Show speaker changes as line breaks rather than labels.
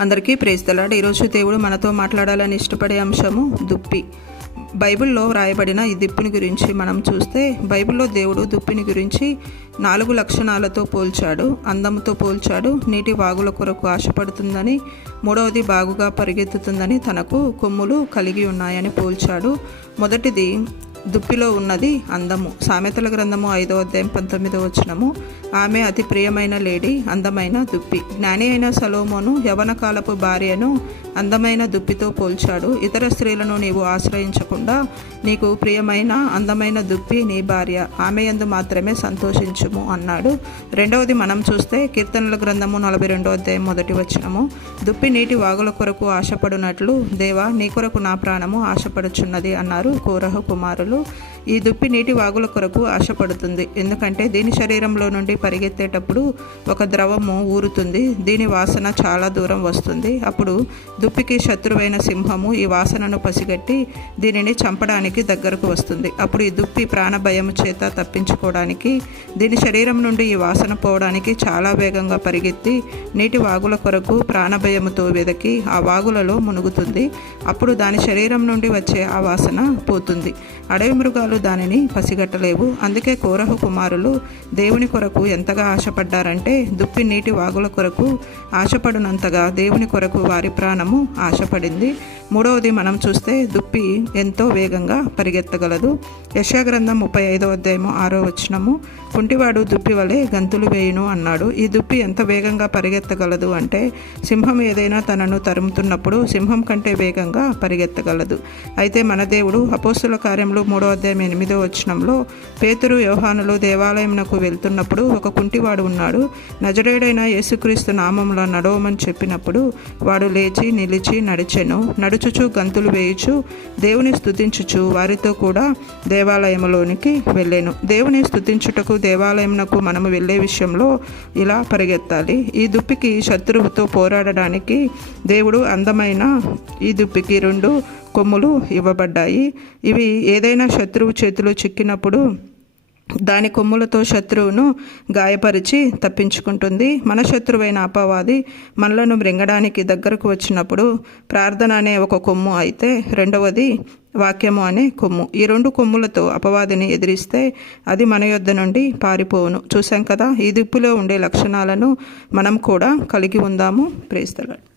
అందరికీ ప్రేస్తలాడు ఈరోజు దేవుడు మనతో మాట్లాడాలని ఇష్టపడే అంశము దుప్పి. బైబిల్లో వ్రాయబడిన ఈ దుప్పిని గురించి మనం చూస్తే బైబిల్లో దేవుడు దుప్పిని గురించి నాలుగు లక్షణాలతో పోల్చాడు అందముతో పోల్చాడు నీటి వాగుల కొరకు ఆశపడుతుందని మూడవది బాగుగా పరిగెత్తుతుందని తనకు కొమ్ములు కలిగి ఉన్నాయని పోల్చాడు. మొదటిది దుప్పిలో ఉన్నది అందము. సామెతల గ్రంథము ఐదో అధ్యాయం పంతొమ్మిదో వచనము. ఆమె అతి ప్రియమైన లేడీ అందమైన దుప్పి. జ్ఞాని అయిన సలోమోను యవన కాలపు భార్యను అందమైన దుప్పితో పోల్చాడు. ఇతర స్త్రీలను నీవు ఆశ్రయించకుండా నీకు ప్రియమైన అందమైన దుప్పి నీ భార్య. ఆమె యందు మాత్రమే సంతోషించుము అన్నాడు. రెండవది మనం చూస్తే కీర్తనల గ్రంథము నలభై రెండో అధ్యాయం మొదటి వచనము. దుప్పి నీటి వాగుల కొరకు ఆశపడినట్లు దేవా నీ కొరకు నా ప్రాణము ఆశపడుచున్నది అన్నారు కోరహ కుమారులు. Paulo ఈ దుప్పి నీటి వాగుల కొరకు ఆశపడుతుంది. ఎందుకంటే దీని శరీరంలో నుండి పరిగెత్తేటప్పుడు ఒక ద్రవము ఊరుతుంది. దీని వాసన చాలా దూరం వస్తుంది. అప్పుడు దుప్పికి శత్రువైన సింహము ఈ వాసనను పసిగట్టి దీనిని చంపడానికి దగ్గరకు వస్తుంది. అప్పుడు ఈ దుప్పి ప్రాణభయం చేత తప్పించుకోవడానికి దీని శరీరం నుండి ఈ వాసన పోవడానికి చాలా వేగంగా పరిగెత్తి నీటి వాగుల కొరకు ప్రాణభయముతో వెదకి ఆ వాగులలో మునుగుతుంది. అప్పుడు దాని శరీరం నుండి వచ్చే ఆ వాసన పోతుంది. అడవి మృగాలు దానిని పసిగట్టలేవు. అందుకే కోరహు కుమారులు దేవుని కొరకు ఎంతగా ఆశపడ్డారంటే దుప్పి నీటి వాగుల కొరకు ఆశపడినంతగా దేవుని కొరకు వారి ప్రాణము ఆశపడింది. మూడవది మనం చూస్తే దుప్పి ఎంతో వేగంగా పరిగెత్తగలదు. యశాగ్రంథం ముప్పై ఐదో అధ్యాయము ఆరో వచనము కుంటివాడు దుప్పి వలె గంతులు వేయును అన్నాడు. ఈ దుప్పి ఎంత వేగంగా పరిగెత్తగలదు అంటే సింహం ఏదైనా తనను తరుముతున్నప్పుడు సింహం కంటే వేగంగా పరిగెత్తగలదు. అయితే మన దేవుడు అపోస్తుల కార్యంలో మూడో అధ్యాయం ఎనిమిదో వచనంలో పేతురు యోహానులు దేవాలయంకు వెళ్తున్నప్పుడు ఒక కుంటివాడు ఉన్నాడు. నజరేడైన యేసుక్రీస్తు నామంలో నడవమని చెప్పినప్పుడు వాడు లేచి నిలిచి నడిచెను. నడుచుచు గంతులు వేయుచు దేవుని స్థుతించుచు వారితో కూడా దేవాలయంలోనికి వెళ్ళాను. దేవుని స్థుతించుటకు దేవాలయంనకు మనము వెళ్ళే విషయంలో ఇలా పరిగెత్తాలి. ఈ దుప్పికి శత్రువుతో పోరాడడానికి దేవుడు అందమైన ఈ దుప్పికి రెండు కొమ్ములు ఇవ్వబడ్డాయి. ఇవి ఏదైనా శత్రువు చేతిలో చిక్కినప్పుడు దాని కొమ్ములతో శత్రువును గాయపరిచి తప్పించుకుంటుంది. మన శత్రువైన అపవాది మనలను మృంగడానికి దగ్గరకు వచ్చినప్పుడు ప్రార్థన అనే ఒక కొమ్ము అయితే రెండవది వాక్యము అనే కొమ్ము. ఈ రెండు కొమ్ములతో అపవాదిని ఎదిరిస్తే అది మన యొద్ద నుండి పారిపోవును. చూసాం కదా ఈ దిప్పులో ఉండే లక్షణాలను మనం కూడా కలిగి ఉందాము. ప్రేస్తలాడు